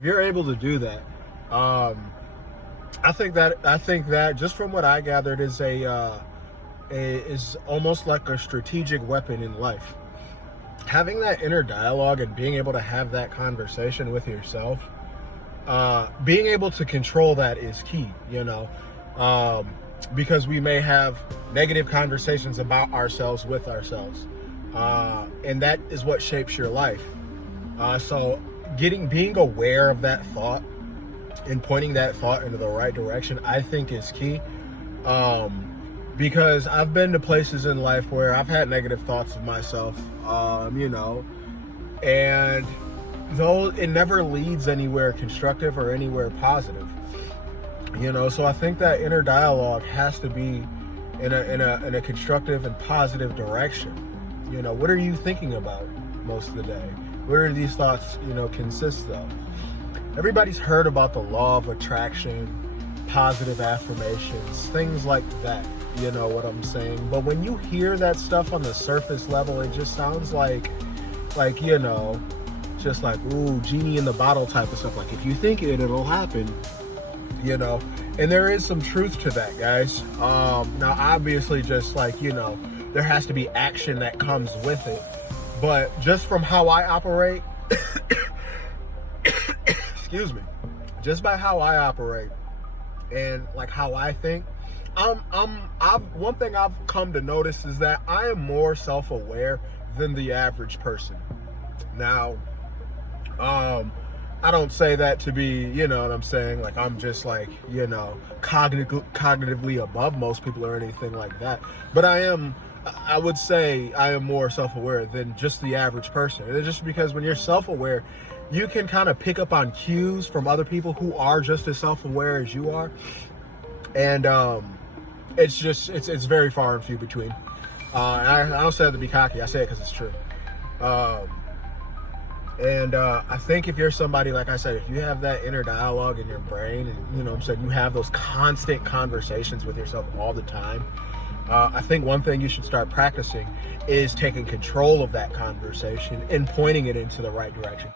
If you're able to do that, I think that just from what I gathered is is almost like a strategic weapon in life. Having that inner dialogue and being able to have that conversation with yourself, being able to control that is key. Because we may have negative conversations about ourselves with ourselves, and that is what shapes your life. So being aware of that thought and pointing that thought into the right direction, I think is key. Because I've been to places in life where I've had negative thoughts of myself, and though it never leads anywhere constructive or anywhere positive. So I think that inner dialogue has to be in a constructive and positive direction. What are you thinking about most of the day? What are these thoughts, consist of? Everybody's heard about the law of attraction, positive affirmations, things like that. You know what I'm saying? But when you hear that stuff on the surface level, it just sounds like, just like, ooh, genie in the bottle type of stuff. Like, if you think it, it'll happen. And there is some truth to that, guys. Now, obviously, just like, there has to be action that comes with it. But just from how I operate, excuse me, just by how I operate and like how I think, one thing I've come to notice is that I am more self-aware than the average person. Now, I don't say that to be, what I'm saying, like I'm just like, cognitively above most people or anything like that. But I would say I am more self-aware than just the average person. And it's just because when you're self-aware, you can kind of pick up on cues from other people who are just as self-aware as you are. And it's very far and few between. I don't say that to be cocky. I say it because it's true. I think if you're somebody, like I said, if you have that inner dialogue in your brain and, you have those constant conversations with yourself all the time, I think one thing you should start practicing is taking control of that conversation and pointing it into the right direction.